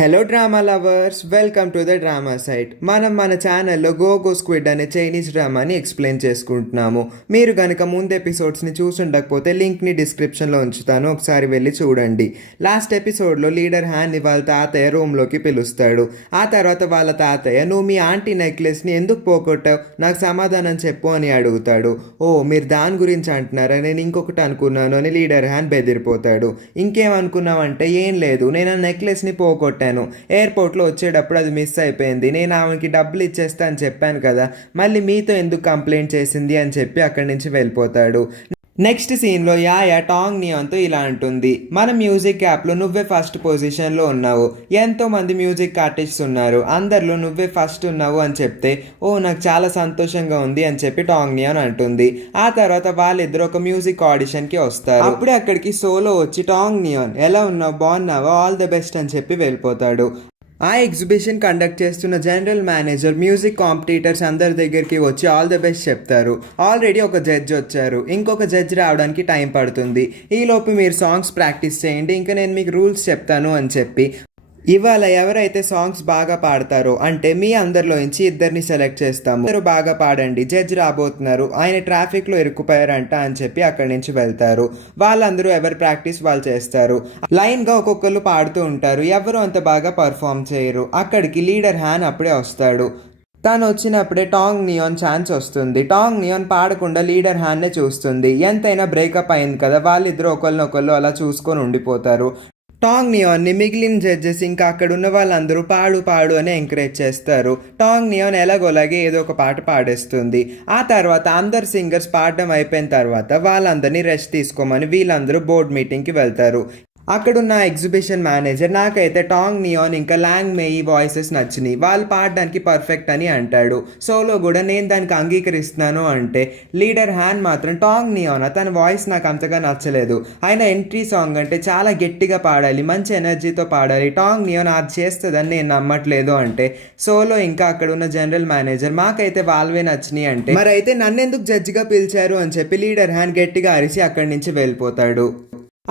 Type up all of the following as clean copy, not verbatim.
Hello drama lovers, welcome to the drama site. మన ఛానల్లో Go Squid అనే Chinese డ్రామాని ఎక్స్ప్లెయిన్ చేసుకుంటున్నాము. మీరు కనుక ముందు ఎపిసోడ్స్ని చూసుండకపోతే లింక్ని డిస్క్రిప్షన్లో ఉంచుతాను, ఒకసారి వెళ్ళి చూడండి. లాస్ట్ ఎపిసోడ్లో లీడర్ హ్యాన్ని వాళ్ళ తాతయ్య రూమ్లోకి పిలుస్తాడు. ఆ తర్వాత వాళ్ళ తాతయ్య, నువ్వు మీ ఆంటీ నెక్లెస్ని ఎందుకు పోగొట్టావు, నాకు సమాధానం చెప్పు అని అడుగుతాడు. ఓ, మీరు దాని గురించి అంటున్నారా, నేను ఇంకొకటి అనుకున్నాను అని లీడర్ హ్యాన్ బెదిరిపోతాడు. ఇంకేమనుకున్నావంటే, ఏం లేదు, నేను ఆ నెక్లెస్ని పోగొట్టాను, ఎయిర్పోర్ట్లో వచ్చేటప్పుడు అది మిస్ అయిపోయింది, నేను ఆమెకి డబ్బులు ఇచ్చేస్తా అని చెప్పాను కదా, మళ్ళీ మీతో ఎందుకు కంప్లైంట్ చేసింది అని చెప్పి అక్కడి నుంచి వెళ్ళిపోతాడు. నెక్స్ట్ సీన్లో యాయా టాంగ్ నియాన్తో ఇలా అంటుంది, మన మ్యూజిక్ యాప్లో నువ్వే ఫస్ట్ పొజిషన్లో ఉన్నావు, ఎంతోమంది మ్యూజిక్ ఆర్టిస్ట్స్ ఉన్నారు, అందరిలో నువ్వే ఫస్ట్ ఉన్నావు అని చెప్తే, ఓ నాకు చాలా సంతోషంగా ఉంది అని చెప్పి టాంగ్ నియాన్ అంటుంది. ఆ తర్వాత వాళ్ళిద్దరు ఒక మ్యూజిక్ ఆడిషన్కి వస్తారు. అప్పుడే అక్కడికి సోలో వచ్చి, టాంగ్ నియాన్ ఎలా ఉన్నావు, బాగున్నావా, ఆల్ ద బెస్ట్ అని చెప్పి వెళ్ళిపోతాడు. ఆ ఎగ్జిబిషన్ కండక్ట్ చేస్తున్న జనరల్ మేనేజర్ మ్యూజిక్ కాంపిటీటర్స్ అందరి దగ్గరికి వచ్చి ఆల్ ద బెస్ట్ చెప్తారు. ఆల్రెడీ ఒక జడ్జ్ వచ్చారు, ఇంకొక జడ్జ్ రావడానికి టైం పడుతుంది, ఈలోపు మీరు సాంగ్స్ ప్రాక్టీస్ చేయండి, ఇంకా నేను మీకు రూల్స్ చెప్తాను అని చెప్పి, ఇవాళ ఎవరైతే సాంగ్స్ బాగా పాడతారో అంటే మీ అందరిలోంచి ఇద్దరిని సెలెక్ట్ చేస్తాము, ఇద్దరు బాగా పాడండి, జడ్జ్ రాబోతున్నారు, ఆయన ట్రాఫిక్లో ఇరుక్కుపోయారంట అని చెప్పి అక్కడి నుంచి వెళ్తారు. వాళ్ళందరూ ఎవరి ప్రాక్టీస్ వాళ్ళు చేస్తారు. లైన్గా ఒక్కొక్కరు పాడుతూ ఉంటారు, ఎవరు అంత బాగా పర్ఫామ్ చేయరు. అక్కడికి లీడర్ హ్యాన్ అప్పుడే వస్తాడు. తను వచ్చినప్పుడే టాంగ్ నియాన్ ఛాన్స్ వస్తుంది. టాంగ్ నియాన్ పాడకుండా లీడర్ హ్యాన్నే చూస్తుంది. ఎంతైనా బ్రేకప్ అయింది కదా, వాళ్ళిద్దరు ఒకళ్ళనొకళ్ళు అలా చూసుకొని ఉండిపోతారు. టాంగ్ నియాన్ని మిగిలిన జడ్జెస్ ఇంకా అక్కడ ఉన్న వాళ్ళందరూ పాడు పాడు అని ఎంకరేజ్ చేస్తారు. టాంగ్ నియాన్ ఎలాగోలాగే ఏదో ఒక పాట పాడేస్తుంది. ఆ తర్వాత అందరు సింగర్స్ పాడడం అయిపోయిన తర్వాత వాళ్ళందరినీ రెస్ట్ తీసుకోమని వీళ్ళందరూ బోర్డ్ మీటింగ్కి వెళ్తారు. అక్కడున్న ఎగ్జిబిషన్ మేనేజర్, నాకైతే టాంగ్ నియాన్ ఇంకా లాంగ్ మేయి వాయిసెస్ నచ్చినాయి, వాళ్ళు పాడడానికి పర్ఫెక్ట్ అని అంటాడు. సోలో కూడా నేను దానికి అంగీకరిస్తున్నాను అంటే, లీడర్ హ్యాన్ మాత్రం టాంగ్ నియాన్ తన వాయిస్ నాకు అంతగా నచ్చలేదు, ఆయన ఎంట్రీ సాంగ్ అంటే చాలా గట్టిగా పాడాలి, మంచి ఎనర్జీతో పాడాలి, టాంగ్ నియాన్ అది చేస్తుందని నేను నమ్మట్లేదు అంటే, సోలో ఇంకా అక్కడ ఉన్న జనరల్ మేనేజర్, మాకైతే వాళ్ళవే నచ్చినాయి అంటే, మరైతే నన్నెందుకు జడ్జిగా పిలిచారు అని చెప్పి లీడర్ హ్యాన్ గట్టిగా అరిసి అక్కడి నుంచి వెళ్ళిపోతాడు.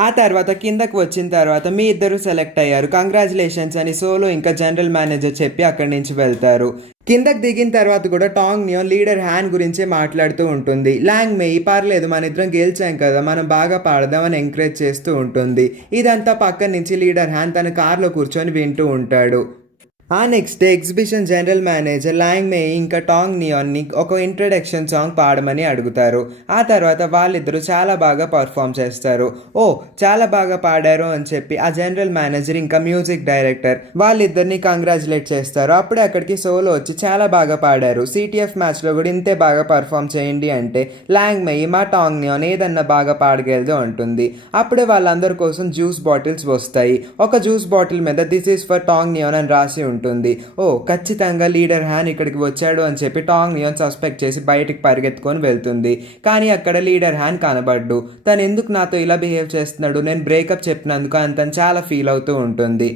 ఆ తర్వాత కిందకు వచ్చిన తర్వాత, మీ ఇద్దరు సెలెక్ట్ అయ్యారు, కంగ్రాచులేషన్స్ అని సోలో ఇంకా జనరల్ మేనేజర్ చెప్పి అక్కడి నుంచి వెళ్తారు. కిందకు దిగిన తర్వాత కూడా టాంగ్ నియాన్ లీడర్ హ్యాన్ గురించే మాట్లాడుతూ ఉంటుంది. లాంగ్ మేయి, పర్లేదు మన ఇద్దరం గెలిచాం కదా, మనం బాగా పాడదామని ఎంకరేజ్ చేస్తూ ఉంటుంది. ఇదంతా పక్కన నుంచి లీడర్ హ్యాన్ తన కార్లో కూర్చొని వింటూ ఉంటాడు. ఆ next day exhibition general manager Long Mei ఇంకా టాంగ్ నియాన్ని ఒక ఇంట్రడక్షన్ సాంగ్ పాడమని అడుగుతారు. ఆ తర్వాత వాళ్ళిద్దరూ చాలా బాగా పర్ఫామ్ చేస్తారు. ఓ, చాలా బాగా పాడారు అని చెప్పి ఆ జనరల్ మేనేజర్ ఇంకా మ్యూజిక్ డైరెక్టర్ వాళ్ళిద్దరిని కంగ్రాచులేట్ చేస్తారు. అప్పుడే అక్కడికి సోలో వచ్చి, చాలా బాగా పాడారు, సిటిఎఫ్ మ్యాచ్లో కూడా ఇంతే బాగా పర్ఫామ్ చేయండి అంటే, లాంగ్ మేయి మా టాంగ్ నియాన్ ఏదన్నా బాగా పాడగలదు అంటుంది. అప్పుడే వాళ్ళందరి కోసం జ్యూస్ బాటిల్స్ వస్తాయి. ఒక జ్యూస్ బాటిల్ మీద this is for Tong Nian అని రాసి ఉంటుంది. ఓ, ఖచ్చితంగా లీడర్ హ్యాన్ ఇక్కడికి వచ్చాడు అని చెప్పి టాంగ్ నియాన్ సస్పెక్ట్ చేసి బయటికి పరిగెత్తుకొని వెళ్తుంది. కానీ అక్కడ లీడర్ హ్యాన్ కనబడ్డు. తను ఎందుకు నాతో ఇలా బిహేవ్ చేస్తున్నాడు, నేను బ్రేకప్ చెప్పినందుకు అని తను చాలా ఫీల్ అవుతూ ఉంటుంది.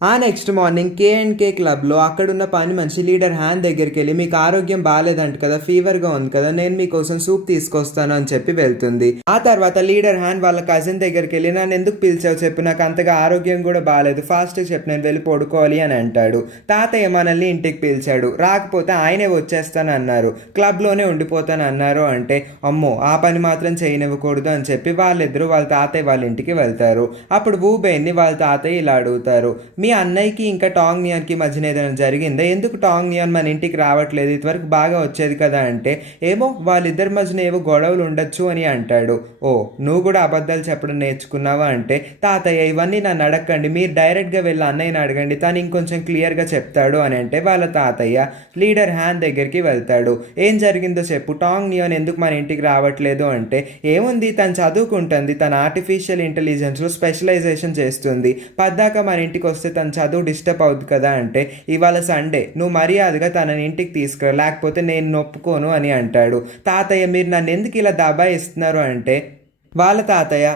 ఆ నెక్స్ట్ మార్నింగ్ K&K క్లబ్లో అక్కడున్న పని మనిషి లీడర్ హ్యాన్ దగ్గరికి వెళ్ళి, మీకు ఆరోగ్యం బాగాలేదంట కదా, ఫీవర్గా ఉంది కదా, నేను మీకోసం సూప్ తీసుకొస్తాను అని చెప్పి వెళ్తుంది. ఆ తర్వాత లీడర్ హ్యాన్ వాళ్ళ కజిన్ దగ్గరికి వెళ్ళి, నన్ను ఎందుకు పిలిచావు చెప్పు, నాకు అంతగా ఆరోగ్యం కూడా బాగాలేదు, ఫాస్ట్గా చెప్పు, నేను వెళ్ళి పడుకోవాలి అని అంటాడు. తాతయ్య మనల్ని ఇంటికి పిలిచాడు, రాకపోతే ఆయనే వచ్చేస్తాను అన్నారు, క్లబ్లోనే ఉండిపోతాను అన్నారు అంటే, అమ్మో ఆ పని మాత్రం చేయనివ్వకూడదు అని చెప్పి వాళ్ళిద్దరూ వాళ్ళ తాతయ్య వాళ్ళ ఇంటికి వెళ్తారు. అప్పుడు వూబెన్ని వాళ్ళ తాతయ్య ఇలా అడుగుతారు, మీ అన్నయ్యకి ఇంకా టాంగ్ నియాన్కి మధ్యన ఏదైనా జరిగిందా, ఎందుకు టాంగ్ నియాన్ మన ఇంటికి రావట్లేదు, ఇదివరకు బాగా వచ్చేది కదా అంటే, ఏమో వాళ్ళిద్దరి మధ్యన ఏవో గొడవలు ఉండొచ్చు అని అంటాడు. ఓ, నువ్వు కూడా అబద్ధాలు చెప్పడం నేర్చుకున్నావా అంటే, తాతయ్య ఇవన్నీ నన్ను అడగండి, మీరు డైరెక్ట్గా వెళ్ళి అన్నయ్యని అడగండి, తను ఇంకొంచెం క్లియర్గా చెప్తాడు అని అంటే, వాళ్ళ తాతయ్య లీడర్ హ్యాన్ దగ్గరికి వెళ్తాడు. ఏం జరిగిందో చెప్పు, టాంగ్ నియాన్ ఎందుకు మన ఇంటికి రావట్లేదు అంటే, ఏముంది తను చదువుకుంటుంది, తన ఆర్టిఫిషియల్ ఇంటెలిజెన్స్లో స్పెషలైజేషన్ చేస్తుంది, పద్దాక మన ఇంటికి వస్తే తన చదువు డిస్టర్బ్ అవుద్ది కదా అంటే, ఇవాళ సండే, నువ్వు మర్యాదగా తనని ఇంటికి తీసుకురా, లేకపోతే నేను నొప్పుకోను అని అంటాడు. తాతయ్య మీరు నన్ను ఎందుకు ఇలా దబాయిస్తున్నారు అంటే, వాళ్ళ తాతయ్య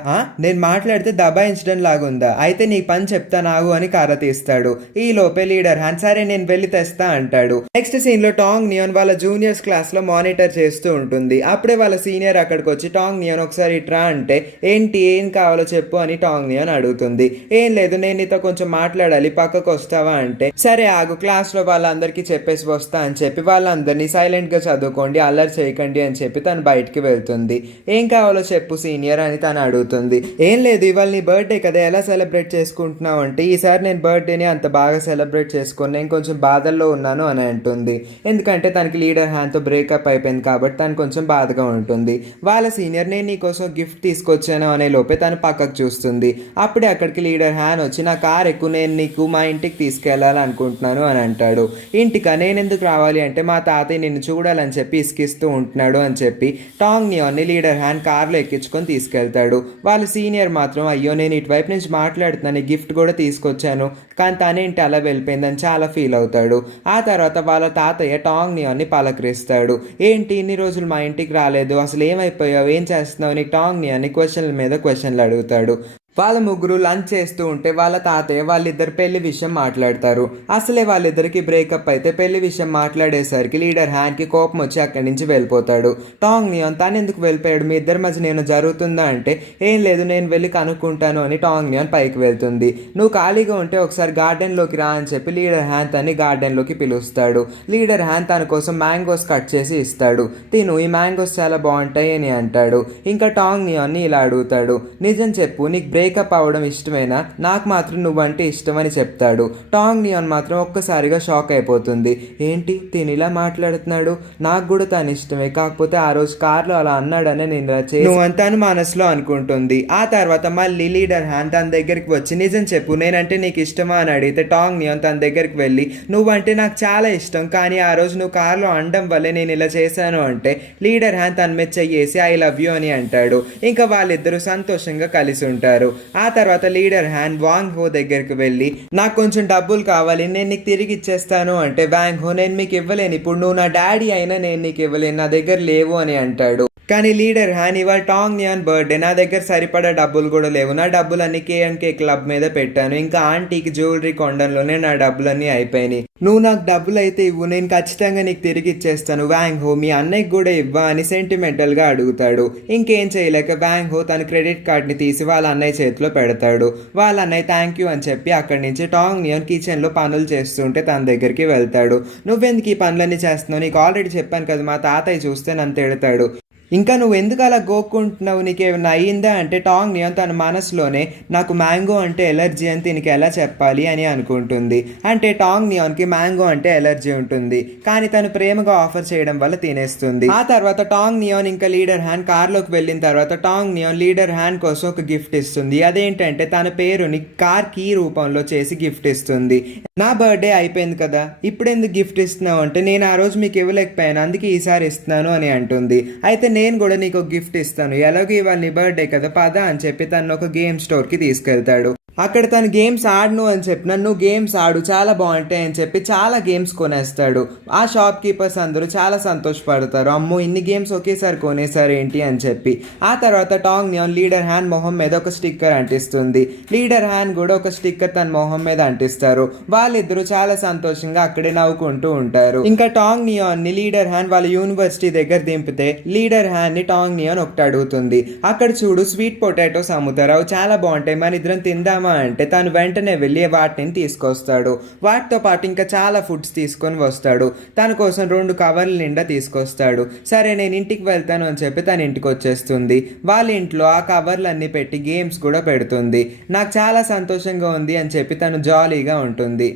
నేను మాట్లాడితే దబాయించడం లాగుందా, అయితే నీ పని చెప్తా నాగు అని కర్ర తీస్తాడు. ఈ లోపే లీడర్ హ్యాన్ సరే నేను వెళ్ళి తెస్తా అంటాడు. నెక్స్ట్ సీన్ లో టాంగ్ నియాన్ వాళ్ళ జూనియర్స్ క్లాస్ లో మానిటర్ చేస్తూ ఉంటుంది. అప్పుడే వాళ్ళ సీనియర్ అక్కడికి వచ్చి టాంగ్ నియాన్ ఒకసారి ఇట్రా అంటే ఏంటి ఏం కావాలో చెప్పు అని టాంగ్ నియాన్ అడుగుతుంది. ఏం లేదు నేను నీతో కొంచెం మాట్లాడాలి పక్కకు వస్తావా అంటే సరే ఆగు క్లాస్ లో వాళ్ళందరికీ చెప్పేసి వస్తా అని చెప్పి వాళ్ళందరినీ సైలెంట్ గా చదువుకోండి అల్లరి చేయకండి అని చెప్పి తను బయటికి వెళ్తుంది. ఏం కావాలో చెప్పు సీనియర్ అని తను అడుగుతుంది. ఏం లేదు ఇవాళ నీ బర్త్డే కదా ఎలా సెలబ్రేట్ చేసుకుంటున్నావు అంటే ఈసారి నేను బర్త్డేని అంత బాగా సెలబ్రేట్ చేసుకుని నేను కొంచెం బాధల్లో ఉన్నాను అని అంటుంది. ఎందుకంటే తనకి లీడర్ హ్యాండ్తో బ్రేకప్ అయిపోయింది కాబట్టి తను కొంచెం బాధగా ఉంటుంది. వాళ్ళ సీనియర్ నేను నీకోసం గిఫ్ట్ తీసుకొచ్చాను అనే లోపే తను పక్కకు చూస్తుంది. అప్పుడే అక్కడికి లీడర్ హ్యాండ్ వచ్చి నా కార్ ఎక్కువ నేను నీకు మా ఇంటికి తీసుకెళ్లాలనుకుంటున్నాను అని అంటాడు. ఇంటికా నేనెందుకు రావాలి అంటే మా తాతయ్య నిన్ను చూడాలని చెప్పి ఇసుకిస్తూ ఉంటున్నాడు అని చెప్పి టాంగ్ నియాన్ని లీడర్ హ్యాండ్ కార్లో ఎక్కించుకొని తీసుకెళ్తాడు. వాళ్ళ సీనియర్ మాత్రం అయ్యో నేను ఇటువైపు నుంచి మాట్లాడుతున్నాను గిఫ్ట్ కూడా తీసుకొచ్చాను కానీ తనేంటి అలా వెళ్ళిపోయిందని చాలా ఫీల్ అవుతాడు. ఆ తర్వాత వాళ్ళ తాతయ్య టాంగ్ నియాన్ని పలకరిస్తాడు. ఏంటి ఇన్ని రోజులు మా ఇంటికి రాలేదు అసలు ఏమైపోయావు ఏం చేస్తున్నావు నీకు టాంగ్ నియాన్ని క్వశ్చన్ల మీద క్వశ్చన్లు అడుగుతాడు. వాళ్ళ ముగ్గురు లంచ్ చేస్తూ ఉంటే వాళ్ళ తాతయ్య వాళ్ళిద్దరు పెళ్లి విషయం మాట్లాడతారు. అసలే వాళ్ళిద్దరికి బ్రేకప్ అయితే పెళ్లి విషయం మాట్లాడేసరికి లీడర్ హ్యాండ్కి కోపం వచ్చి అక్కడి నుంచి వెళ్ళిపోతాడు. టాంగ్ నియాన్ తను ఎందుకు వెళ్ళిపోయాడు మీ ఇద్దరి మధ్య నేను జరుగుతుందా అంటే ఏం లేదు నేను వెళ్ళి కనుక్కుంటాను అని టాంగ్ నియాన్ పైకి వెళ్తుంది. నువ్వు ఖాళీగా ఉంటే ఒకసారి గార్డెన్లోకి రా అని చెప్పి లీడర్ హ్యాండ్ తన్ని గార్డెన్లోకి పిలుస్తాడు. లీడర్ హ్యాండ్ తన కోసం మ్యాంగోస్ కట్ చేసి ఇస్తాడు. తిను ఈ మ్యాంగోస్ చాలా బాగుంటాయి అని అంటాడు. ఇంకా టాంగ్ నియాన్ని ఇలా అడుగుతాడు నిజం చెప్పు నీకు బ్రేకప్ అవ్వడం ఇష్టమేనా నాకు మాత్రం నువ్వంటే ఇష్టం అని చెప్తాడు. టాంగ్ నియాన్ మాత్రం ఒక్కసారిగా షాక్ అయిపోతుంది. ఏంటి తిని ఇలా మాట్లాడుతున్నాడు నాకు కూడా తను ఇష్టమే కాకపోతే ఆ రోజు కార్లో అలా అన్నాడనే నేను నువ్వంతాను మనసులో అనుకుంటుంది. ఆ తర్వాత మళ్ళీ లీడర్ హ్యాండ్ తన దగ్గరికి వచ్చి నిజం చెప్పు నేనంటే నీకు ఇష్టమా అని అడిగితే టాంగ్ నియాన్ తన దగ్గరికి వెళ్ళి నువ్వంటే నాకు చాలా ఇష్టం కానీ ఆ రోజు నువ్వు కార్లో అనడం వల్లే నేను ఇలా చేశాను అంటే లీడర్ హ్యాండ్ తన మీద చెయ్యేసి ఐ లవ్ యూ అని అంటాడు. ఇంకా వాళ్ళిద్దరూ సంతోషంగా కలిసి ఉంటారు. ఆ తర్వాత లీడర్ హ్యాండ్ వాంగ్ హో దగ్గరికి వెళ్ళి నాకు కొంచెం డబ్బులు కావాలి నేను నీకు తిరిగి ఇచ్చేస్తాను అంటే వాంగ్ హో నేను మీకు ఇవ్వలేను ఇప్పుడు నువ్వు నా డాడీ అయినా నేను నీకు ఇవ్వలేను నా దగ్గర లేవు అని అంటాడు. కానీ లీడర్ హ్యాన్ ఇవాళ టాంగ్ నియాన్ బర్త్డే నా దగ్గర సరిపడా డబ్బులు కూడా లేవు నా డబ్బులన్నీ K&K క్లబ్ మీద పెట్టాను ఇంకా ఆంటీకి జ్యువెలరీ కొండంలోనే నా డబ్బులన్నీ అయిపోయినాయి నువ్వు నాకు డబ్బులు అయితే ఇవ్వు నేను ఖచ్చితంగా నీకు తిరిగి ఇచ్చేస్తాను వాంగ్ హో మీ అన్నయ్యకి కూడా ఇవ్వా అని సెంటిమెంటల్గా అడుగుతాడు. ఇంకేం చేయలేక వాంగ్ హో తన క్రెడిట్ కార్డ్ని తీసి వాళ్ళ అన్నయ్య చేతిలో పెడతాడు. వాళ్ళ అన్నయ్య థ్యాంక్ యూ అని చెప్పి అక్కడి నుంచి టాంగ్ నియాన్ కిచెన్లో పనులు చేస్తుంటే తన దగ్గరికి వెళ్తాడు. నువ్వెందుకు ఈ పనులన్నీ చేస్తున్నావు నీకు ఆల్రెడీ చెప్పాను కదా మా తాతయ్య చూస్తే నన్ను తిడతాడు ఇంకా నువ్వు ఎందుకు అలా గోక్కుంటున్నావు నీకేమైనా అయ్యిందా అంటే టాంగ్ నియాన్ తన మనసులోనే నాకు మ్యాంగో అంటే ఎలర్జీ అని దీనికి ఎలా చెప్పాలి అని అనుకుంటుంది. అంటే టాంగ్ నియాన్కి మ్యాంగో అంటే ఎలర్జీ ఉంటుంది కానీ తను ప్రేమగా ఆఫర్ చేయడం వల్ల తినేస్తుంది. ఆ తర్వాత టాంగ్ నియాన్ ఇంకా లీడర్ హ్యాండ్ కార్లోకి వెళ్ళిన తర్వాత టాంగ్ నియాన్ లీడర్ హ్యాండ్ కోసం ఒక గిఫ్ట్ ఇస్తుంది. అదేంటంటే తన పేరుని కార్ కీ రూపంలో చేసి గిఫ్ట్ ఇస్తుంది. నా బర్త్డే అయిపోయింది కదా ఇప్పుడెందుకు గిఫ్ట్ ఇస్తున్నావు అంటే నేను ఆ రోజు మీకు ఇవ్వలేకపోయాను అందుకే ఈసారి ఇస్తున్నాను అని అంటుంది. అయితే నేను కూడా నీకు ఒక గిఫ్ట్ ఇస్తాను ఎలాగో ఇవాళ నీ బర్త్డే కదా పద అని చెప్పి తను ఒక గేమ్ స్టోర్కి తీసుకెళ్తాడు. అక్కడ తను గేమ్స్ ఆడను అని చెప్పిన నువ్వు గేమ్స్ ఆడు చాలా బాగుంటాయి అని చెప్పి చాలా గేమ్స్ కొనేస్తాడు. ఆ షాప్ కీపర్స్ అందరూ చాలా సంతోషపడతారు అమ్మో ఇన్ని గేమ్స్ ఒకేసారి కొనేసారు ఏంటి అని చెప్పి. ఆ తర్వాత టాంగ్ నియాన్ లీడర్ హ్యాండ్ మొహం మీద ఒక స్టిక్కర్ అంటిస్తుంది. లీడర్ హ్యాండ్ కూడా ఒక స్టిక్కర్ తన మొహం మీద అంటిస్తారు. వాళ్ళిద్దరూ చాలా సంతోషంగా అక్కడే నవ్వుకుంటూ ఉంటారు. ఇంకా టాంగ్ నియాన్ ని లీడర్ హ్యాండ్ వాళ్ళ యూనివర్సిటీ దగ్గర దింపితే లీడర్ హ్యాండ్ ని టాంగ్ నియాన్ ఒకటి అడుగుతుంది. అక్కడ చూడు స్వీట్ పొటాటోస్ అమ్ముతారు అవి చాలా బాగుంటాయి మన ఇద్దరం తిందాం అంటే తను వెంటనే వెళ్ళి వాటిని తీసుకొస్తాడు. వాటితో పాటు ఇంకా చాలా ఫుడ్స్ తీసుకొని వస్తాడు. తన కోసం 2 కవర్ల నిండా తీసుకొస్తాడు. సరే నేను ఇంటికి వెళ్తాను అని చెప్పి తన ఇంటికి వచ్చేస్తుంది. వాళ్ళ ఇంట్లో ఆ కవర్లన్నీ పెట్టి గేమ్స్ కూడా పెడుతుంది. నాకు చాలా సంతోషంగా ఉంది అని చెప్పి తను జాలీగా ఉంటుంది.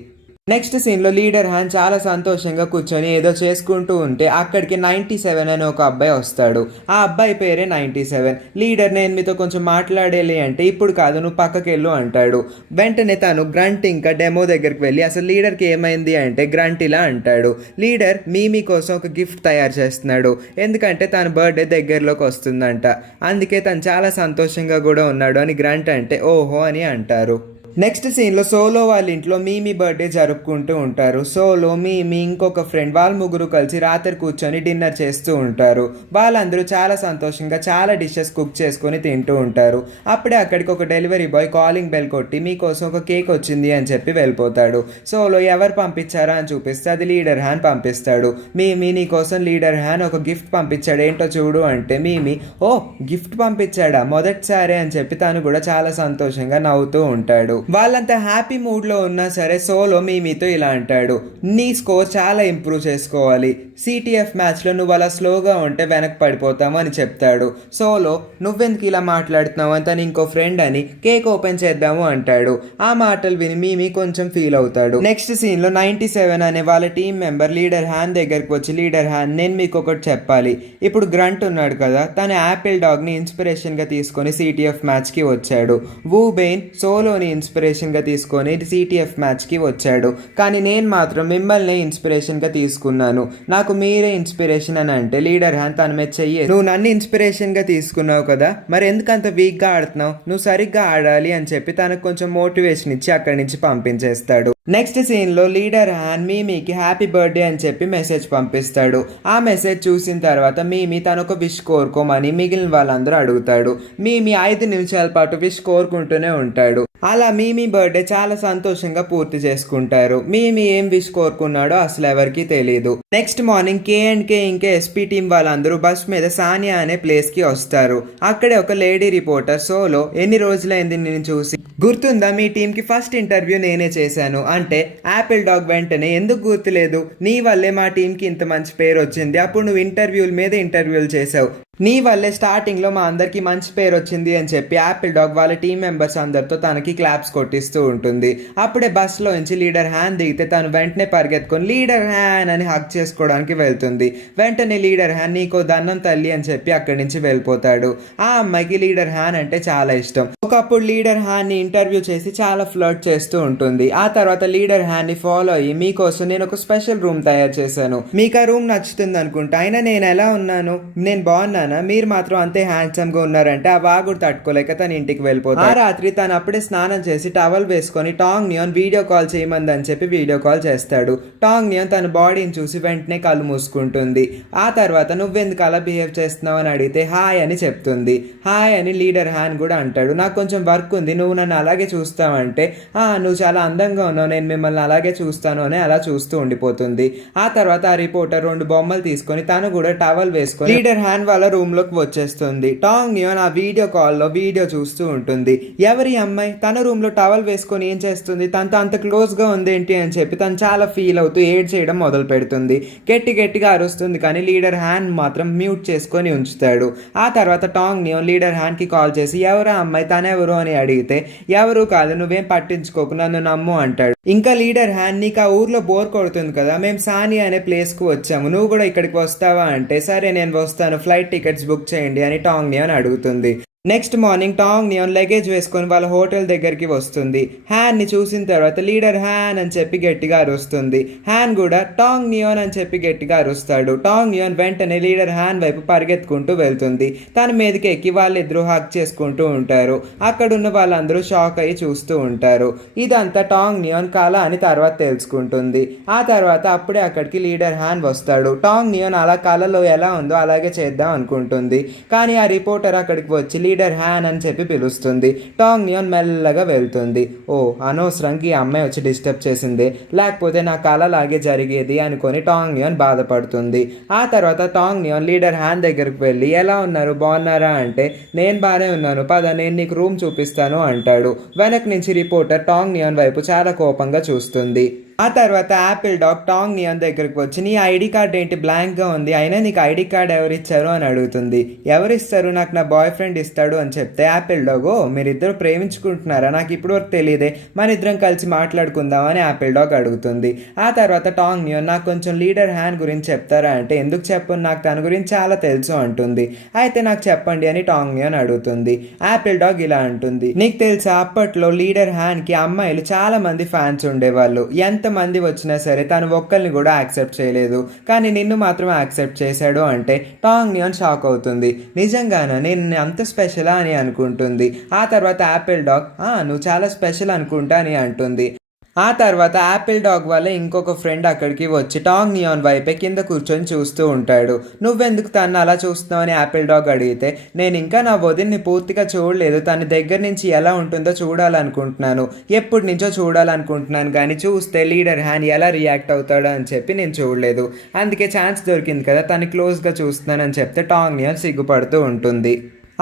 నెక్స్ట్ సీన్లో లీడర్ హ్యాండ్ చాలా సంతోషంగా కూర్చొని ఏదో చేసుకుంటూ ఉంటే అక్కడికి 97 అని ఒక అబ్బాయి వస్తాడు. ఆ అబ్బాయి పేరే 97. లీడర్ నేను మీతో కొంచెం మాట్లాడేలి అంటే ఇప్పుడు కాదు నువ్వు పక్కకి వెళ్ళు అంటాడు. వెంటనే తను గ్రంట్ ఇంకా డెమో దగ్గరికి వెళ్ళి అసలు లీడర్కి ఏమైంది అంటే గ్రంట్ ఇలా అంటాడు లీడర్ మీమీ కోసం ఒక గిఫ్ట్ తయారు చేస్తున్నాడు ఎందుకంటే తన బర్త్డే దగ్గరలోకి వస్తుందంట అందుకే తను చాలా సంతోషంగా కూడా ఉన్నాడు అని గ్రంట్ అంటే ఓహో అని అంటారు. నెక్స్ట్ సీన్ లో సోలో వాళ్ళ ఇంట్లో మీమీ బర్త్డే జరుపుకుంటూ ఉంటారు. సోలో, మీమీ, ఇంకొక ఫ్రెండ్ వాళ్ళు ముగ్గురు కలిసి రాత్రి కూర్చొని డిన్నర్ చేస్తూ ఉంటారు. వాళ్ళందరూ చాలా సంతోషంగా చాలా డిషెస్ కుక్ చేసుకొని తింటూ ఉంటారు. అప్పుడే అక్కడికి ఒక డెలివరీ బాయ్ కాలింగ్ బెల్ కొట్టి మీకోసం ఒక కేక్ వచ్చింది అని చెప్పి వెళ్ళిపోతాడు. సోలో ఎవరు పంపించారా అని చూపిస్తే అది లీడర్ హ్యాన్ పంపిస్తాడు. మీమీ నీ కోసం లీడర్ హ్యాన్ ఒక గిఫ్ట్ పంపించాడు ఏంటో చూడు అంటే మీమీ ఓ గిఫ్ట్ పంపించాడా మొదటిసారి అని చెప్పి తను కూడా చాలా సంతోషంగా నవ్వుతూ ఉంటాడు. వాళ్ళంతా హ్యాపీ మూడ్ లో ఉన్నా సరే సోలో మీమీతో ఇలా అంటాడు, నీ స్కోర్ చాలా ఇంప్రూవ్ చేసుకోవాలి, సిటిఎఫ్ మ్యాచ్ లో నువ్వు అలా స్లోగా ఉంటే వెనక్కి పడిపోతాము అని చెప్తాడు. సోలో నువ్వెందుకు ఇలా మాట్లాడుతున్నావు అని తను ఇంకో ఫ్రెండ్ అని కేక్ ఓపెన్ చేద్దాము అంటాడు. ఆ మాటలు విని మీమీ కొంచెం ఫీల్ అవుతాడు. నెక్స్ట్ సీన్ లో 97 అనే వాళ్ళ టీం మెంబర్ లీడర్ హ్యాన్ దగ్గరికి వచ్చి, లీడర్ హ్యాన్ నేను మీకు ఒకటి చెప్పాలి, ఇప్పుడు గ్రంట్ ఉన్నాడు కదా తన యాపిల్ డాగ్ ని ఇన్స్పిరేషన్ గా తీసుకొని సిటిఎఫ్ మ్యాచ్ కి వచ్చాడు. వూ బెయిన్ సోలోని ఇన్స్పిరేషన్ గా తీసుకొని సిటిఎఫ్ మ్యాచ్ కి వచ్చాడు. కానీ నేను మాత్రం మిమ్మల్ని ఇన్స్పిరేషన్ గా తీసుకున్నాను, నాకు మీరే ఇన్స్పిరేషన్ అని అంటే లీడర్ హ్యాన్ తన మీద చెయ్యి, నువ్వు నన్ను ఇన్స్పిరేషన్ గా తీసుకున్నావు కదా మరి ఎందుకు అంత వీక్ గా ఆడుతున్నావు, నువ్వు సరిగ్గా ఆడాలి అని చెప్పి తనకు కొంచెం మోటివేషన్ ఇచ్చి అక్కడి నుంచి పంపించేస్తాడు. నెక్స్ట్ సీన్ లో లీడర్ హ్యాన్ మీమీకి హ్యాపీ బర్త్డే అని చెప్పి మెసేజ్ పంపిస్తాడు. ఆ మెసేజ్ చూసిన తర్వాత మీమీ తనొక విష్ కోరుకోమని మిగిలిన వాళ్ళందరూ అడుగుతాడు. మీమీ 5 నిమిషాల పాటు విష్ కోరుకుంటూనే ఉంటాడు. అలా మీమీ బర్త్డే చాలా సంతోషంగా పూర్తి చేసుకుంటారు. మీమీ ఏం విష్ కోరుకున్నాడో అసలు ఎవరికి తెలియదు. నెక్స్ట్ మార్నింగ్ K&K ఇంకా ఎస్పీ టీం వాళ్ళందరూ బస్ మీద సానియా అనే ప్లేస్ కి వస్తారు. అక్కడే ఒక లేడీ రిపోర్టర్ సోలో ఎన్ని రోజులైంది నేను చూసి, గుర్తుందా మీ టీం కి ఫస్ట్ ఇంటర్వ్యూ నేనే చేశాను అంటే యాపిల్ డాగ్ వెంటనే ఎందుకు గుర్తులేదు, నీ వల్లే మా టీం కి ఇంత మంచి పేరు వచ్చింది, అప్పుడు నువ్వు ఇంటర్వ్యూల మీద ఇంటర్వ్యూలు చేసావు, నీ వల్లే స్టార్టింగ్ లో మా అందరికి మంచి పేరు వచ్చింది అని చెప్పి యాపిల్ డాగ్ వాళ్ళ టీం మెంబర్స్ అందరితో తనకి క్లాప్స్ కొట్టిస్తూ ఉంటుంది. అప్పుడే బస్ లో నుంచి లీడర్ హ్యాన్ దిగితే తను వెంటనే పరిగెత్తుకొని లీడర్ హ్యాన్ అని హక్ చేసుకోవడానికి వెళ్తుంది. వెంటనే లీడర్ హ్యాన్ నీకో దన్నం తల్లి అని చెప్పి అక్కడి నుంచి వెళ్ళిపోతాడు. ఆ అమ్మాయికి లీడర్ హ్యాన్ అంటే చాలా ఇష్టం. ఒకప్పుడు లీడర్ హ్యాన్ ని ఇంటర్వ్యూ చేసి చాలా ఫ్లర్ట్ చేస్తూ ఉంటుంది. ఆ తర్వాత లీడర్ హ్యాన్ ని ఫాలో అయ్యి మీకోసం నేను ఒక స్పెషల్ రూమ్ తయారు చేశాను, మీకు ఆ రూమ్ నచ్చుతుంది అనుకుంటా, అయినా నేను ఎలా ఉన్నాను, నేను బాగున్నాను, మీరు మాత్రం అంతే హ్యాండ్సమ్ గా ఉన్నారంటే ఆ వాగుడు తట్టుకోలేక తన ఇంటికి వెళ్ళిపోతాడు. ఆ రాత్రి తను అప్పుడే స్నానం చేసి టవల్ వేసుకొని టాంగ్ నియాన్ వీడియో కాల్ చేయమంది అని చెప్పి వీడియో కాల్ చేస్తాడు. టాంగ్ నియాన్ తన బాడీని చూసి వెంటనే కళ్ళు మూసుకుంటుంది. ఆ తర్వాత నువ్వెందుకు అలా బిహేవ్ చేస్తున్నావు అని అడిగితే హాయ్ అని చెప్తుంది. హాయ్ అని లీడర్ హ్యాన్ కూడా అంటాడు. నాకు కొంచెం వర్క్ ఉంది, నువ్వు నన్ను అలాగే చూస్తావంటే నువ్వు చాలా అందంగా ఉన్నావు, నేను మిమ్మల్ని అలాగే చూస్తాను అని అలా చూస్తూ ఉండిపోతుంది. ఆ తర్వాత ఆ రిపోర్టర్ 2 బొమ్మలు తీసుకొని తను కూడా టవల్ వేసుకొని లీడర్ హ్యాన్ వాళ్ళ రూమ్ లోకి వచ్చేస్తుంది. టాంగ్ నియాన్ ఆ వీడియో కాల్లో వీడియో చూస్తూ ఉంటుంది. ఎవరి అమ్మాయి తన రూమ్ లో టవల్ వేసుకొని ఏం చేస్తుంది, తనతో అంత క్లోజ్ గా ఉందేంటి అని చెప్పి తను చాలా ఫీల్ అవుతూ ఏడ్ చేయడం మొదలు పెడుతుంది. గట్టిగా అరుస్తుంది కానీ లీడర్ హ్యాన్ మాత్రం మ్యూట్ చేసుకొని ఉంచుతాడు. ఆ తర్వాత టాంగ్ నియాన్ లీడర్ హ్యాన్ కి కాల్ చేసి ఎవరా అమ్మాయి తనెవరు అని అడిగితే ఎవరు కాదు నువ్వేం పట్టించుకోకు నన్ను నమ్ము అంటాడు. ఇంకా లీడర్ హ్యాన్ నీకు ఆ ఊర్లో బోర్ కొడుతుంది కదా, మేము సానియా అనే ప్లేస్ కు వచ్చాము, నువ్వు కూడా ఇక్కడికి వస్తావా అంటే సరే నేను వస్తాను, ఫ్లైట్ టికెట్స్ బుక్ చేయండి అని టాంగ్ నియాన్ అడుగుతుంది. Next morning Tong Nian luggage వేసుకొని వాళ్ళ హోటల్ దగ్గరికి వస్తుంది. హ్యాన్ ని చూసిన తర్వాత లీడర్ హ్యాన్ అని చెప్పి గట్టిగా అరుస్తుంది. హ్యాన్ కూడా టాంగ్ నియాన్ అని చెప్పి గట్టిగా అరుస్తాడు. టాంగ్ నియాన్ వెంటనే లీడర్ హ్యాన్ వైపు పరిగెత్తుకుంటూ వెళ్తుంది. తన మీదకి ఎక్కి వాళ్ళిద్దరూ హక్ చేసుకుంటూ ఉంటారు. అక్కడున్న వాళ్ళందరూ షాక్ అయ్యి చూస్తూ ఉంటారు. ఇదంతా టాంగ్ నియాన్ కళ అని తర్వాత తెలుసుకుంటుంది. ఆ తర్వాత అప్పుడే అక్కడికి లీడర్ హ్యాన్ వస్తాడు. టాంగ్ నియాన్ అలా కళలో ఎలా ఉందో అలాగే చేద్దాం అనుకుంటుంది. కానీ ఆ రిపోర్టర్ అక్కడికి వచ్చి లీడర్ హ్యాన్ అని చెప్పి పిలుస్తుంది. టాంగ్ నియాన్ మెల్లగా వెళ్తుంది. ఓ అనవసరంగా ఈ అమ్మాయి వచ్చి డిస్టర్బ్ చేసింది, లేకపోతే నా కళ లాగే జరిగేది అనుకొని టాంగ్ నియాన్ బాధపడుతుంది. ఆ తర్వాత టాంగ్ నియాన్ లీడర్ హ్యాన్ దగ్గరికి వెళ్ళి ఎలా ఉన్నారు బాగున్నారా అంటే నేను బాగానే ఉన్నాను పద నేను నీకు రూమ్ చూపిస్తాను అంటాడు. వెనక నుంచి రిపోర్టర్ టాంగ్ నియాన్ వైపు చాలా కోపంగా చూస్తుంది. ఆ తర్వాత యాపిల్ డాగ్ టాంగ్ నియాన్ దగ్గరికి వచ్చి నీ ఐడి కార్డ్ ఏంటి బ్లాంక్గా ఉంది, అయినా నీకు ఐడి కార్డ్ ఎవరిచ్చారు అని అడుగుతుంది. ఎవరిస్తారు, నాకు నా బాయ్ ఫ్రెండ్ ఇస్తాడు అని చెప్తే యాపిల్ డాగ్ మీరిద్దరు ప్రేమించుకుంటున్నారా, నాకు ఇప్పుడు వరకు తెలియదే, మన ఇద్దరం కలిసి మాట్లాడుకుందామని యాపిల్ డాగ్ అడుగుతుంది. ఆ తర్వాత టాంగ్ నియాన్ నాకు కొంచెం లీడర్ హ్యాన్ గురించి చెప్తారా అంటే ఎందుకు చెప్పను, నాకు తన గురించి చాలా తెలుసు అంటుంది. అయితే నాకు చెప్పండి అని టాంగ్ నియాన్ అడుగుతుంది. యాపిల్ డాగ్ ఇలా అంటుంది, నీకు తెలుసా అప్పట్లో లీడర్ హ్యాన్ కి అమ్మాయిలు చాలా మంది ఫ్యాన్స్ ఉండేవాళ్ళు, ఎంత ఎంతమంది వచ్చినా సరే తను ఒక్కరిని కూడా యాక్సెప్ట్ చేయలేదు, కానీ నిన్ను మాత్రం యాక్సెప్ట్ చేశాడు అంటే టాంగ్ నియాన్ షాక్ అవుతుంది. నిజంగానా, నేను అంత స్పెషలా అని అనుకుంటుంది. ఆ తర్వాత యాపిల్ డాగ్ నువ్వు చాలా స్పెషల్ అనుకుంటా అని అంటుంది. ఆ తర్వాత యాపిల్ డాగ్ వల్ల ఇంకొక ఫ్రెండ్ అక్కడికి వచ్చి టాంగ్ నియాన్ వైపే కింద కూర్చొని చూస్తూ ఉంటాడు. నువ్వెందుకు తను అలా చూస్తున్నావు అని యాపిల్ డాగ్ అడిగితే, నేను ఇంకా నా వదిన్ని పూర్తిగా చూడలేదు, తన దగ్గర నుంచి ఎలా ఉంటుందో చూడాలనుకుంటున్నాను, ఎప్పటి నుంచో చూడాలనుకుంటున్నాను, కానీ చూస్తే లీడర్ హ్యాన్ ఎలా రియాక్ట్ అవుతాడో అని చెప్పి నేను చూడలేదు, అందుకే ఛాన్స్ దొరికింది కదా తను క్లోజ్గా చూస్తున్నానని చెప్తే టాంగ్ నియాన్ సిగ్గుపడుతూ ఉంటుంది.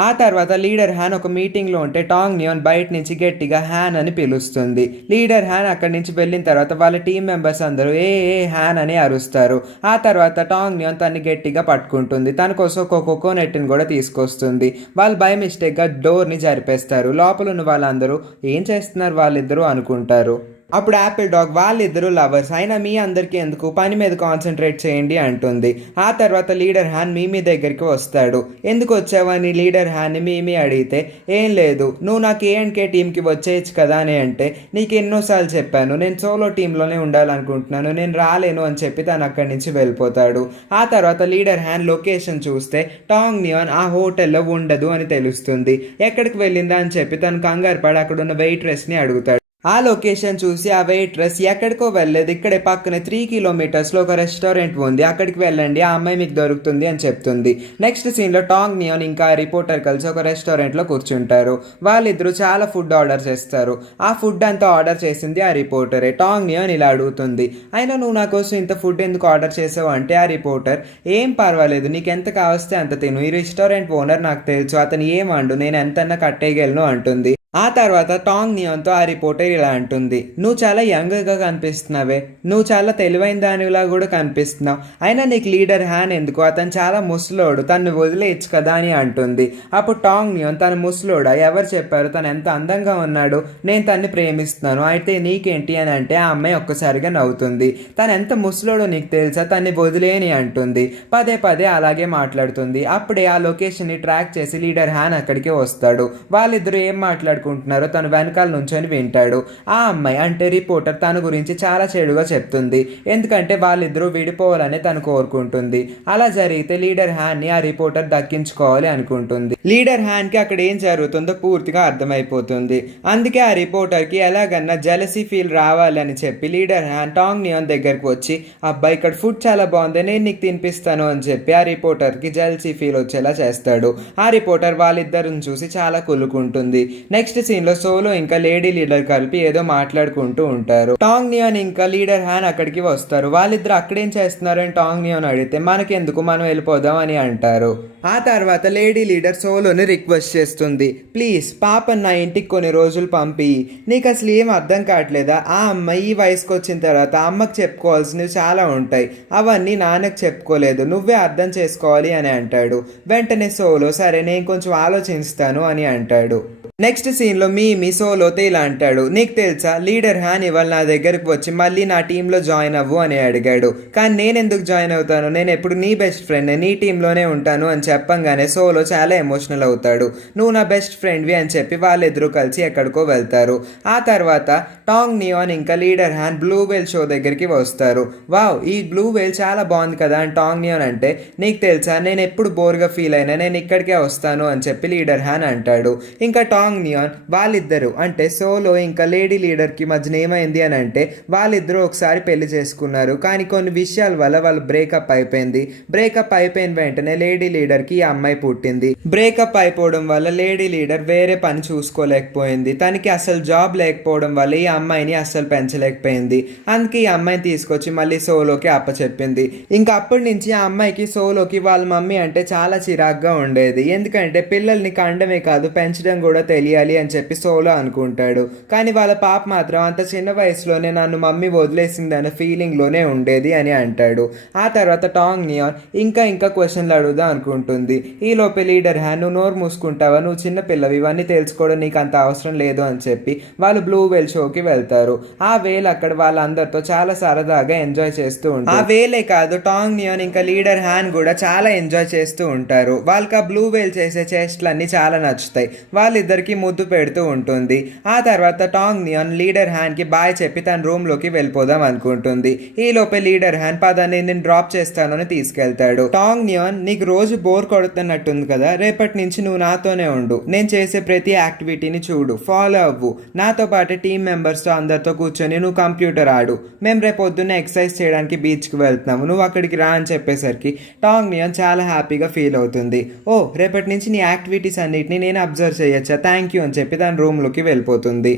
ఆ తర్వాత లీడర్ హ్యాన్ ఒక మీటింగ్లో ఉంటే టాంగ్ నియాన్ బయట నుంచి గట్టిగా హ్యాన్ అని పిలుస్తుంది. లీడర్ హ్యాన్ అక్కడి నుంచి వెళ్ళిన తర్వాత వాళ్ళ టీం మెంబర్స్ అందరూ ఏ హ్యాన్ అని అరుస్తారు. ఆ తర్వాత టాంగ్ నియాన్ తన్ని గట్టిగా పట్టుకుంటుంది. తన కోసం ఒక కోకోనట్ని కూడా తీసుకొస్తుంది. వాళ్ళు బై మిస్టేక్గా డోర్ని జరిపేస్తారు. లోపల ఉన్న వాళ్ళందరూ ఏం చేస్తున్నారు వాళ్ళిద్దరూ అనుకుంటారు. అప్పుడు యాపిల్ డాగ్ వాళ్ళిద్దరూ లవర్స్, అయినా మీ అందరికీ ఎందుకు, పని మీద కాన్సన్ట్రేట్ చేయండి అంటుంది. ఆ తర్వాత లీడర్ హ్యాన్ మీమీ దగ్గరికి వస్తాడు. ఎందుకు వచ్చావని లీడర్ హ్యాన్ని మీమీ అడిగితే, ఏం లేదు, నువ్వు నాకు ఏఎండ్కే టీంకి వచ్చేయచ్చు కదా అని అంటే, నీకు ఎన్నోసార్లు చెప్పాను నేను సోలో టీంలోనే ఉండాలనుకుంటున్నాను, నేను రాలేను అని చెప్పి తను అక్కడి నుంచి వెళ్ళిపోతాడు. ఆ తర్వాత లీడర్ హ్యాన్ లొకేషన్ చూస్తే టాంగ్ నియాన్ ఆ హోటల్లో ఉండదు అని తెలుస్తుంది. ఎక్కడికి వెళ్ళిందా అని చెప్పి తను కంగారు పడి అక్కడ ఉన్న వెయిట్రెస్ని అడుగుతాడు. ఆ లొకేషన్ చూసి ఆ వెయిట్రెస్ ఎక్కడికో వెళ్ళలేదు, ఇక్కడే పక్కనే 3 కిలోమీటర్స్లో ఒక రెస్టారెంట్ ఉంది, అక్కడికి వెళ్ళండి, ఆ అమ్మాయి మీకు దొరుకుతుంది అని చెప్తుంది. నెక్స్ట్ సీన్లో టాంగ్ నియాన్ ఇంకా రిపోర్టర్ కలిసి ఒక రెస్టారెంట్లో కూర్చుంటారు. వాళ్ళిద్దరూ చాలా ఫుడ్ ఆర్డర్ చేస్తారు. ఆ ఫుడ్ అంతా ఆర్డర్ చేసింది ఆ రిపోర్టరే. టాంగ్ నియాన్ ఇలా అడుగుతుంది, అయినా నువ్వు నా కోసం ఇంత ఫుడ్ ఎందుకు ఆర్డర్ చేసావు అంటే ఆ రిపోర్టర్, ఏం పర్వాలేదు, నీకు ఎంత కావస్తే అంత తిను, ఈ రెస్టారెంట్ ఓనర్ నాకు తెలుసు, అతను ఏమండు, నేను ఎంతన్నా కట్టేయగలను అంటుంది. ఆ తర్వాత టాంగ్ నియాన్తో ఆ రిపోర్టర్ ఇలా అంటుంది, నువ్వు చాలా యంగ్గా కనిపిస్తున్నావే, నువ్వు చాలా తెలివైన దానిలా కూడా కనిపిస్తున్నావు, అయినా నీకు లీడర్ హ్యాన్ ఎందుకు, అతను చాలా ముసలోడు, తను వదిలేయచ్చు కదా అని అంటుంది. అప్పుడు టాంగ్ నియాన్, తను ముసలోడా, ఎవరు చెప్పారు, తను ఎంత అందంగా ఉన్నాడు, నేను తన్ని ప్రేమిస్తున్నాను, అయితే నీకేంటి అని అంటే ఆ అమ్మాయి ఒక్కసారిగా నవ్వుతుంది. తను ఎంత ముసలోడో నీకు తెలుసా, తన్ని వదిలేని అంటుంది. పదే పదే అలాగే మాట్లాడుతుంది. అప్పుడే ఆ లొకేషన్ని ట్రాక్ చేసి లీడర్ హ్యాన్ అక్కడికి వస్తాడు. వాళ్ళిద్దరూ ఏం మాట్లాడుకుంటున్నారో తను వెనకాల నుంచొని వింటాడు. ఆ అమ్మాయి అంటే రిపోర్టర్ తన గురించి చాలా చెడుగా చెప్తుంది, ఎందుకంటే వాళ్ళిద్దరూ విడిపోవాలని తను కోరుకుంటుంది. అలా జరిగితే లీడర్ హ్యాన్ని ఆ రిపోర్టర్ దక్కించుకోవాలి అనుకుంటుంది. లీడర్ హ్యాన్కి అక్కడ ఏం జరుగుతుందో పూర్తిగా అర్థమైపోతుంది. అందుకే ఆ రిపోర్టర్కి ఎలాగన్నా జెలసీ ఫీల్ రావాలి అని చెప్పి లీడర్ హ్యాన్ టాంగ్ నియాన్ దగ్గరకు వచ్చి, అబ్బాయి ఇక్కడ ఫుడ్ చాలా బాగుంది, నేను నీకు తినిపిస్తాను అని చెప్పి ఆ రిపోర్టర్కి జెలసీ ఫీల్ వచ్చేలా చేస్తాడు. ఆ రిపోర్టర్ వాళ్ళిద్దరిని చూసి చాలా కులుకుంటుంది. నెక్స్ట్ సీన్ లో సోలో ఇంకా లేడీ లీడర్ కలిపి ఏదో మాట్లాడుకుంటూ ఉంటారు. టాంగ్ నియాన్ ఇంకా లీడర్ హ్యాన్ అక్కడికి వస్తారు. వాళ్ళిద్దరు అక్కడేం చేస్తున్నారు అని టాంగ్ నియాన్ అడిగితే, మనకెందుకు, మనం వెళ్ళిపోదాం అని అంటారు. ఆ తర్వాత లేడీ లీడర్ సోలోని రిక్వెస్ట్ చేస్తుంది, ప్లీజ్ పాప నా ఇంటికి కొన్ని రోజులు పంపి, నీకు అసలు ఏం అర్థం కావట్లేదా, ఆ అమ్మాయి ఈ వయసుకు వచ్చిన తర్వాత అమ్మకు చెప్పుకోవాల్సినవి చాలా ఉంటాయి, అవన్నీ నాన్నకు చెప్పుకోలేదు, నువ్వే అర్థం చేసుకోవాలి అని అంటాడు. వెంటనే సోలో, సరే నేను కొంచెం ఆలోచిస్తాను అని అంటాడు. నెక్స్ట్ సీన్లో మీ సోలోతో ఇలా అంటాడు, నీకు తెలుసా లీడర్ హ్యాన్ ఇవాళ నా దగ్గరకు వచ్చి మళ్ళీ నా టీంలో జాయిన్ అవ్వు అని అడిగాడు, కానీ నేను ఎందుకు జాయిన్ అవుతాను, నేను ఎప్పుడు నీ బెస్ట్ ఫ్రెండ్, నీ టీంలోనే ఉంటాను అని చెప్పంగానే సోలో చాలా ఎమోషనల్ అవుతాడు. నువ్వు నా బెస్ట్ ఫ్రెండ్వి అని చెప్పి వాళ్ళిద్దరూ కలిసి ఎక్కడికో వెళ్తారు. ఆ తర్వాత టాంగ్ నియాన్ ఇంకా లీడర్ హ్యాన్ బ్లూ వేల్ షో దగ్గరికి వస్తారు. వావ్, ఈ బ్లూ వేల్ చాలా బాగుంది కదా అని టాంగ్ నియాన్ అంటే, నీకు తెలుసా నేను ఎప్పుడు బోర్గా ఫీల్ అయినా నేను ఇక్కడికే వస్తాను అని చెప్పి లీడర్ హ్యాన్ అంటాడు. ఇంకా టాంగ్ నియాన్ వాళ్ళిద్దరు అంటే సోలో ఇంకా లేడీ లీడర్కి మధ్యన ఏమైంది అని అంటే, వాళ్ళిద్దరూ ఒకసారి పెళ్లి చేసుకున్నారు, కానీ కొన్ని విషయాల వల్ల వాళ్ళు బ్రేకప్ అయిపోయింది. బ్రేకప్ అయిపోయిన వెంటనే లేడీ లీడర్కి ఈ అమ్మాయి పుట్టింది. బ్రేకప్ అయిపోవడం వల్ల లేడీ లీడర్ వేరే పని చూసుకోలేకపోయింది, తనకి అసలు జాబ్ లేకపోవడం వల్ల ఈ అమ్మాయిని అస్సలు పెంచలేకపోయింది. అందుకే ఈ అమ్మాయిని తీసుకొచ్చి మళ్ళీ సోలోకి అప్పచెప్పింది. ఇంకా అప్పటి నుంచి ఆ అమ్మాయికి సోలోకి వాళ్ళ మమ్మీ అంటే చాలా చిరాగ్గా ఉండేది, ఎందుకంటే పిల్లల్ని కండమే కాదు పెంచడం కూడా తెలియాలి అని చెప్పి సోలో అనుకుంటాడు. కానీ వాళ్ళ పాప మాత్రం అంత చిన్న వయసులోనే నన్ను మమ్మీ వదిలేసిందన్న ఫీలింగ్లోనే ఉండేది అని అంటాడు. ఆ తర్వాత టాంగ్ నియాన్ ఇంకా క్వశ్చన్లు అడుగుదాం అనుకుంటుంది. ఈ లోపే లీడర్ హ్యాన్, నువ్వు నోరు మూసుకుంటావా, నువ్వు చిన్న పిల్లవి, ఇవన్నీ తెలుసుకోవడం నీకు అంత అవసరం లేదు అని చెప్పి వాళ్ళు బ్లూ వేల్ షోకి వెళ్తారు. ఆ వేల్ అక్కడ వాళ్ళందరితో చాలా సరదాగా ఎంజాయ్ చేస్తూ ఉంటారు. ఆ వేలే కాదు, టాంగ్ నియాన్ ఇంకా లీడర్ హ్యాన్ కూడా చాలా ఎంజాయ్ చేస్తూ ఉంటారు. వాళ్ళకి ఆ బ్లూ వేల్ చేసే చేష్టలన్నీ చాలా నచ్చుతాయి. వాళ్ళిద్దరికి ముద్దు ముద్దు పెడుతూ ఉంటుంది. ఆ తర్వాత టాంగ్ నియాన్ లీడర్ హ్యాన్ కి బాయ్ చెప్పి తన రూమ్ లోకి వెళ్ళిపోదాం అనుకుంటుంది. ఈ లోపే లీడర్ హ్యాన్ పదని నేను డ్రాప్ చేస్తానని తీసుకెళ్తాడు. టాంగ్ నియాన్, నీకు రోజు బోర్ కొడుతున్నట్టుంది కదా, రేపటి నుంచి నువ్వు నాతోనే ఉండు, నేను చేసే ప్రతి యాక్టివిటీని చూడు, ఫాలో అవ్వు, నాతో పాటు టీమ్ మెంబర్స్తో అందరితో కూర్చొని నువ్వు కంప్యూటర్ ఆడు, మేము రేపు పొద్దున్నే ఎక్సర్సైజ్ చేయడానికి బీచ్కి వెళ్తున్నాము, నువ్వు అక్కడికి రా అని చెప్పేసరికి టాంగ్ నియాన్ చాలా హ్యాపీగా ఫీల్ అవుతుంది. ఓ, రేపటి నుంచి నీ యాక్టివిటీస్ అన్నిటిని నేను అబ్జర్వ్ చేయొచ్చా, థ్యాంక్ యూ అని చెప్పి తన రూమ్లోకి వెళ్ళిపోతుంది.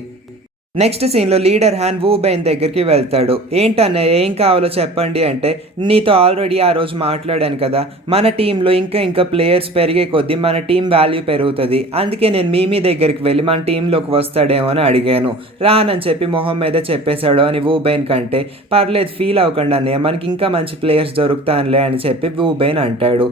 నెక్స్ట్ సీన్లో లీడర్ హ్యాన్ వూ బెన్ దగ్గరికి వెళ్తాడు. ఏంటన్నయ్య, ఏం కావాలో చెప్పండి అంటే, నీతో ఆల్రెడీ ఆ రోజు మాట్లాడాను కదా, మన టీంలో ఇంకా ప్లేయర్స్ పెరిగే కొద్దీ మన టీం వాల్యూ పెరుగుతుంది, అందుకే నేను మీ దగ్గరికి వెళ్ళి మన టీంలోకి వస్తాడేమో అని అడిగాను, రానని చెప్పి మొహం మీద చెప్పేశాడు అని వూ బెన్ కంటే, పర్లేదు ఫీల్ అవ్వకండి అన్నయ్య, మనకి ఇంకా మంచి ప్లేయర్స్ దొరుకుతానులే అని చెప్పి వూ బెన్ అంటాడు.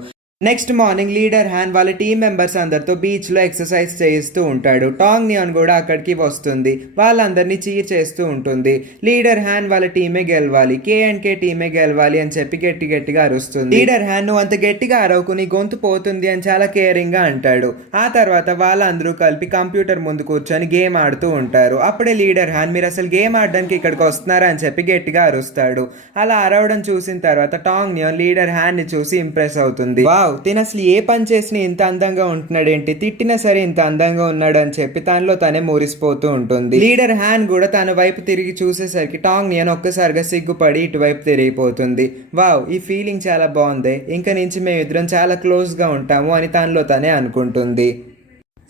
నెక్స్ట్ మార్నింగ్ లీడర్ హ్యాన్ వాళ్ళ టీం మెంబర్స్ అందరితో బీచ్లో ఎక్సర్సైజ్ చేయిస్తూ ఉంటాడు. టాంగ్ నియాన్ కూడా అక్కడికి వస్తుంది, వాళ్ళందరినీ చీర్ చేస్తూ ఉంటుంది. లీడర్ హ్యాన్ వాళ్ళ టీమే గెలవాలి, కే టీమే గెలవాలి అని చెప్పి గట్టిగా అరుస్తుంది. లీడర్ హ్యాన్, నువ్వు అంత గట్టిగా అరవకు, నీ గొంతు పోతుంది అని చాలా కేరింగ్ గా అంటాడు. ఆ తర్వాత వాళ్ళందరూ కలిపి కంప్యూటర్ ముందు కూర్చొని గేమ్ ఆడుతూ ఉంటారు. అప్పుడే లీడర్ హ్యాన్, మీరు అసలు గేమ్ ఆడడానికి ఇక్కడికి వస్తున్నారా అని చెప్పి గట్టిగా అరుస్తాడు. అలా అరవడం చూసిన తర్వాత టాంగ్ నియాన్ లీడర్ హ్యాన్ ని చూసి ఇంప్రెస్ అవుతుంది. తిన అసలు ఏ పని చేసినా ఇంత అందంగా ఉంటున్నాడేంటి, తిట్టినా సరే ఇంత అందంగా ఉన్నాడు అని చెప్పి తనలో తనే మురిసిపోతూ ఉంటుంది. లీడర్ హ్యాన్ కూడా తన వైపు తిరిగి చూసేసరికి టాంగ్ నియాన్ ఒక్కసారిగా సిగ్గుపడి ఇటువైపు తిరిగిపోతుంది. వావ్, ఈ ఫీలింగ్ చాలా బాగుంది, ఇంకా నుంచి మేమిద్దరం చాలా క్లోజ్ గా ఉంటాము అని తనలో తనే అనుకుంటుంది.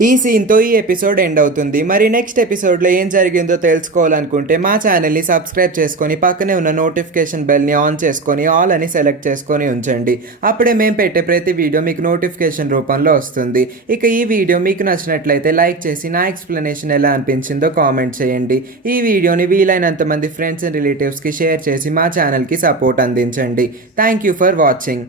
ఈ సీన్తో ఈ ఎపిసోడ్ ఎండ్ అవుతుంది. మరి నెక్స్ట్ ఎపిసోడ్లో ఏం జరిగిందో తెలుసుకోవాలనుకుంటే మా ఛానల్ని సబ్స్క్రైబ్ చేసుకొని పక్కనే ఉన్న నోటిఫికేషన్ బెల్ని ఆన్ చేసుకొని ఆల్ అని సెలెక్ట్ చేసుకొని ఉంచండి. అప్పుడే మేము పెట్టే ప్రతి వీడియో మీకు నోటిఫికేషన్ రూపంలో వస్తుంది. ఇక ఈ వీడియో మీకు నచ్చినట్లయితే లైక్ చేసి నా ఎక్స్ప్లెనేషన్ ఎలా అనిపించిందో కామెంట్ చేయండి. ఈ వీడియోని వీలైనంత మంది ఫ్రెండ్స్ అండ్ రిలేటివ్స్కి షేర్ చేసి మా ఛానల్కి సపోర్ట్ అందించండి. Thank you for watching.